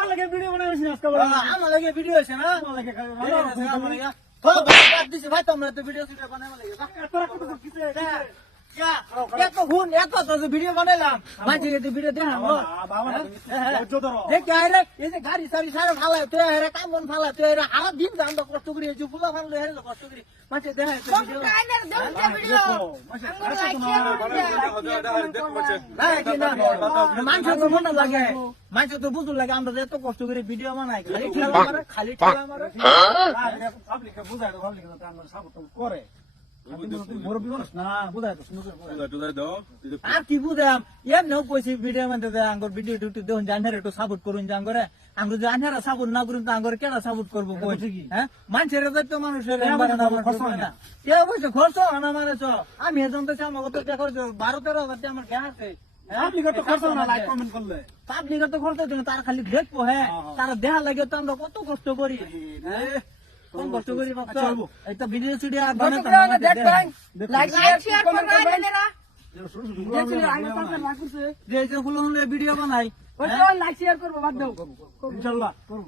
আমার লাগে ভিডিও বানাইছিস আজকে বড় আমার লাগে ভিডিও আছে না আমার লাগে আমার লাগে তো বাদ দিছি ভাই তোমরা তো ভিডিও শুট বানাই লাগে তোরা কত কিছু এত ভিডিও বানাইলাম মাঝে ভিডিও দেখাম বাবা ধৈর্য ধরো দেখি আরে এই যে গাড়ি সারি সারা ফালাই তুই এরা কাম বন ফালাই তুই এরা হারা দিন জান তো কষ্ট করি যে ফুলা ফানলো হেরে কষ্ট করি মাঝে দেখা ভিডিও কাইনের দেন ভিডিও আমরা লাইক শেয়ার করে মানুষ তো মনে লাগে মানুষ তো বুঝুন লাগে আমরা এত কষ্ট করে ভিডিও বানাই খালি ঠেলা মারে পাবলিককে বুঝাই দাও পাবলিক আমরা সাপোর্ট করে মুরব্বী মানুষ না বুঝাই তো শুনুন আর কি বুঝাম এর নেও কইছি ভিডিও মানে আঙ্গর ভিডিও ডিউটি দেখুন জানহারে একটু সাপোর্ট করুন জাঙ্গরে আমরা যদি আনহারা সাপোর্ট না করুন তো আঙ্গরে কেডা সাপোর্ট করবো হ্যাঁ মানুষের তো মানুষের কে বলছে খরচ না মানে আমি এজন তো আমার কত টাকা খরচ 12-13 হাজার আমার জ্ঞান আছে পাবলিকের তো খরচ না লাইক কমেন্ট করলে পাবলিকের তো খরচ দেবে তারা খালি দেখবো হ্যাঁ তারা দেখা লাগে তো আমরা কত কষ্ট করি কোন কষ্ট করি একটা ভিডিও সিডিও লাইক শেয়ার করবে ভিডিও বানাই লাইক শেয়ার করবো বাদ দাও ইনশাআল্লাহ করব